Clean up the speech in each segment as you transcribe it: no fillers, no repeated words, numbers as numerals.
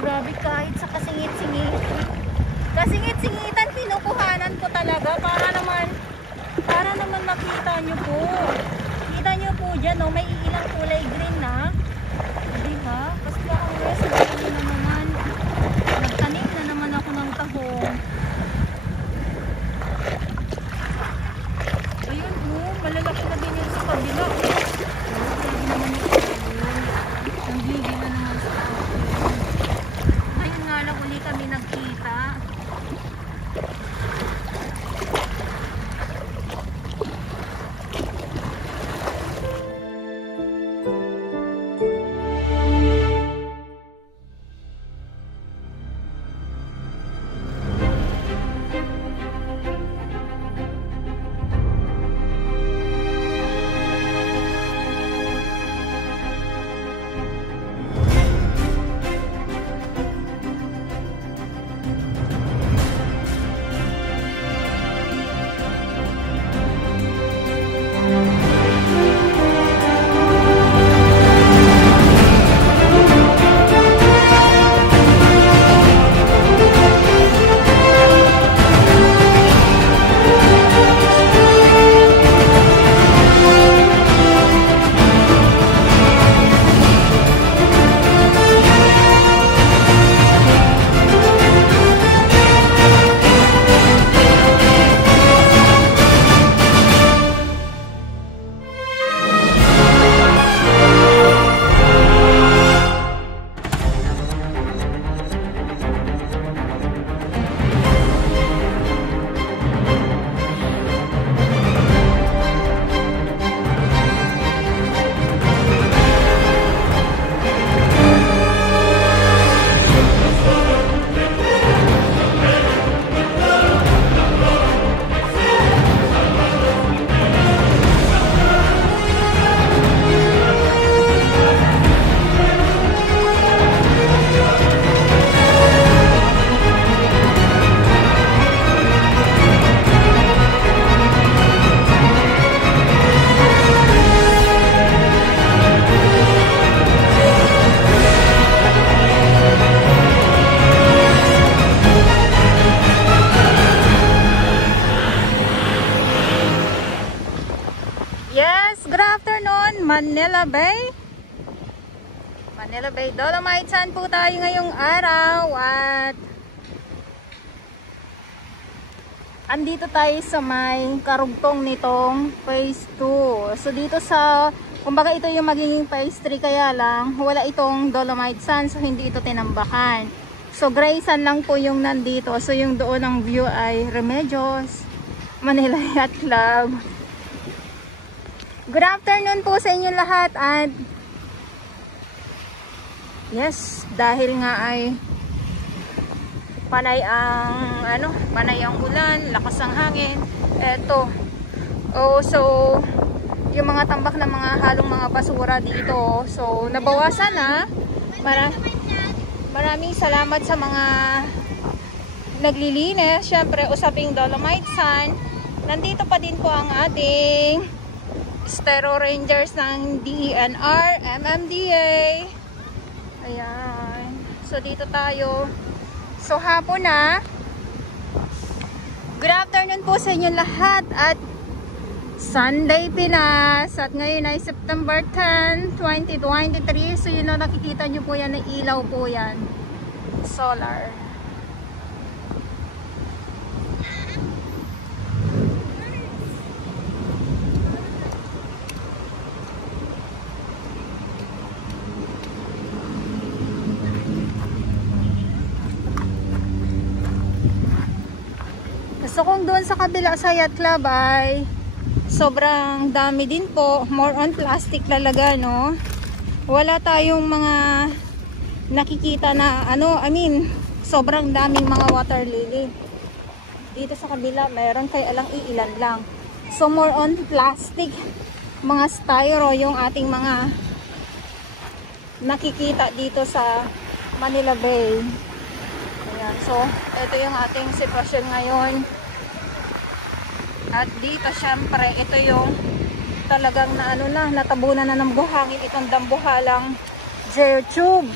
Grabe, kahit sa kasingit-singitan kinukuhanan ko talaga para naman makita nyo po. Kita nyo po dyan, no? May ilang kulay green na. Diba? Kasi akong rest na naman. Nagtanim na naman ako ng tahong. Ayun, oh, malalaki na din yun sa kabila. Grabe naman yung ang gigi na naman sa akin. Ngayon nga lang uli kami nagkita. Manila Bay Dolomite Sand po tayo ngayong araw at andito tayo sa may karugtong nitong phase 2. So dito sa, kumbaga ito yung magiging phase 3, kaya lang wala itong Dolomite Sand, so hindi ito tinambakan. So gray sand lang po yung nandito. So yung doon ang view ay Remedios Manila Yacht Club. Good afternoon po sa inyo lahat at yes, dahil nga ay panay ang ulan, lakas ang hangin. Eto. Oh, so yung mga tambak na mga halong mga basura dito, so nabawasan na. Maraming salamat sa mga naglilinis. Syempre, usaping Dolomite Sand. Nandito pa din po ang ating Stero Rangers ng DENR, MMDA. Ayan. So dito tayo. So hapon na. Good afternoon po sa inyo lahat at Sunday Pinas. At ngayon ay September 10, 2023. So yun na, nakikita nyo po yan na ilaw po yan. Solar. So kung doon sa kabila sa yacht club ay sobrang dami din po, more on plastic talaga, no? Wala tayong mga nakikita na sobrang daming mga water lily. Dito sa kabila mayroon, kaya lang iilan lang. So more on plastic, mga styro yung ating mga nakikita dito sa Manila Bay. Ayan, so ito yung ating sitwasyon ngayon. At dito syempre ito yung talagang natabunan na ng buhangin itong dambuhalang geotube.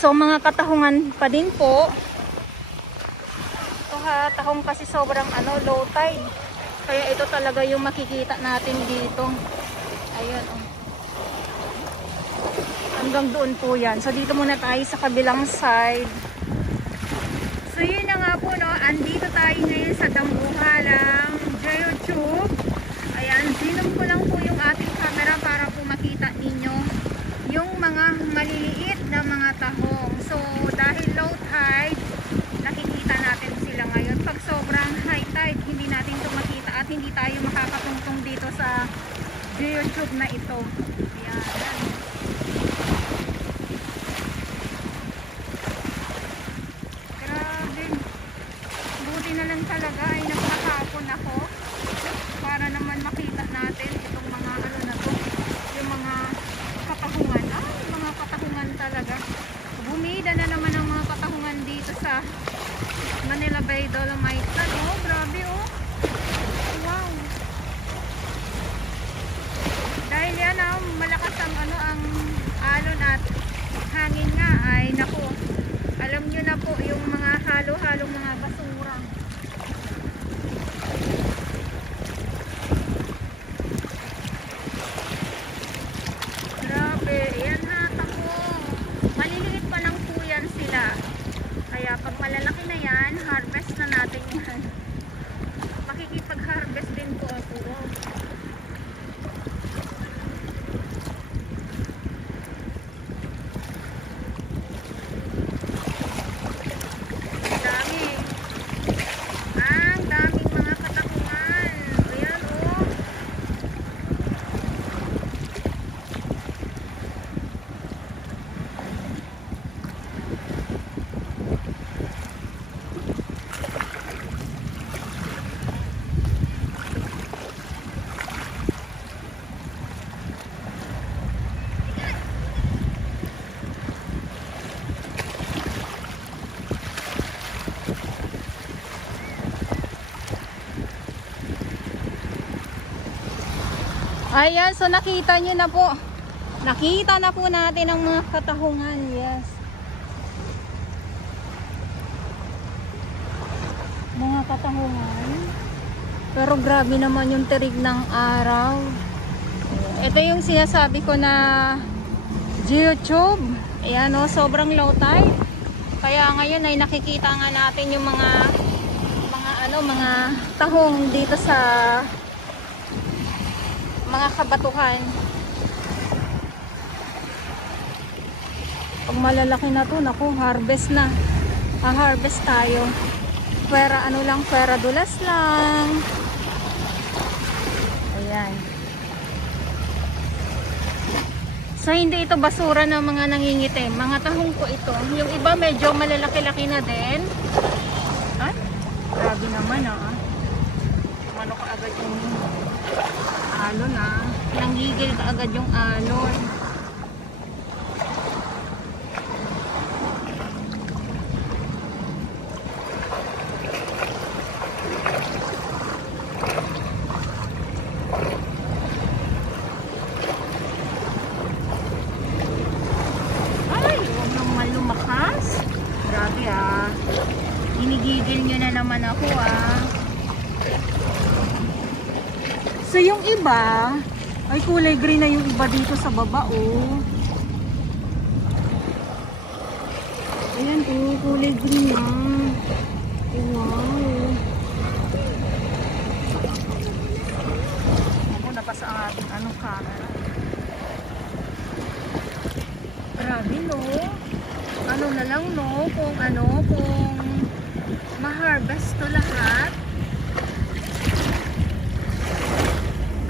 So mga katahungan pa din po. Ito ha, tahong kasi sobrang low tide. Kaya ito talaga yung makikita natin dito. Ayan oh. Hanggang doon po yan. So dito muna tayo sa kabilang side. So yun na nga po, no, andito tayo ngayon sa dambuhalang Geotube. Ayan, zoom ko lang po yung ating camera para po makita ninyo yung mga maliliit na mga tahong. So dahil low tide, nakikita natin sila ngayon. Pag sobrang high tide, hindi natin ito makita at hindi tayo makakatungtong dito sa Geotube na ito. Ayan. Na lang talaga ay nakakapon ako para naman makita natin itong mga na to, yung mga katahungan. Mga katahungan talaga. Bumida na naman ang mga katahungan dito sa Manila Bay Dolomite. Grabe oh. Wow. Dahil yan malakas ang ang alon at hangin nga ay naku. Alam nyo na po yung mga halo-halong mga basura. Grabe, yan ha, tahong. Maliliit pa lang po yan sila. Kaya pag malalaki na yan, harvest na natin yan. Makikipag-harvest din po ako. Ayan, so nakita nyo na po. Nakita na po natin ang mga katahungan. Yes. Mga katahungan. Pero grabe naman yung tirig ng araw. Ito yung sinasabi ko na Geotube. Ayan o, sobrang low tide. Kaya ngayon ay nakikita nga natin yung mga tahong dito sa mga kabatuhan. Pag malalaki na to, naku, harvest na. Harvest tayo. Pwera pwera dulas lang. Ayan. So hindi ito basura ng mga nangingitim. Mga tahong po ito. Yung iba medyo malalaki-laki na din. Ay, grabe naman Ano ka agad yung alon nanggigil ka agad yung alon. Ay, huwag naman lumakas. Grabe hinigigil nyo na naman ako So yung iba ay kulay green na yung iba dito sa baba Ayan kulay green na. Wow. Ako napasa ang ating camera. Grabe na lang kung ma-harvest to lahat.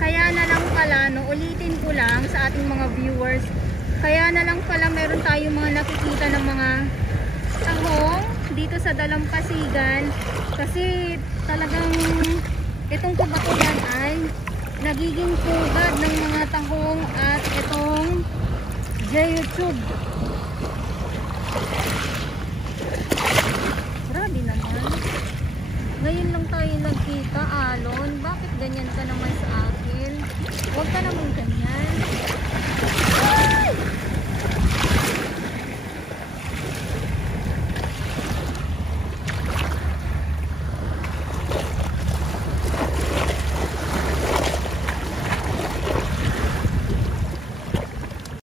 Kaya na lang pala, ulitin ko lang sa ating mga viewers, kaya na lang pala meron tayong mga nakikita ng mga tahong dito sa Dalampasigan kasi talagang itong kabatuhan ay nagiging pugad ng mga tahong at itong Geotube. Grabe naman. Ngayon lang tayo nagkita, Alon. Bakit ganyan ka naman sa akin? Huwag ka naman ganyan.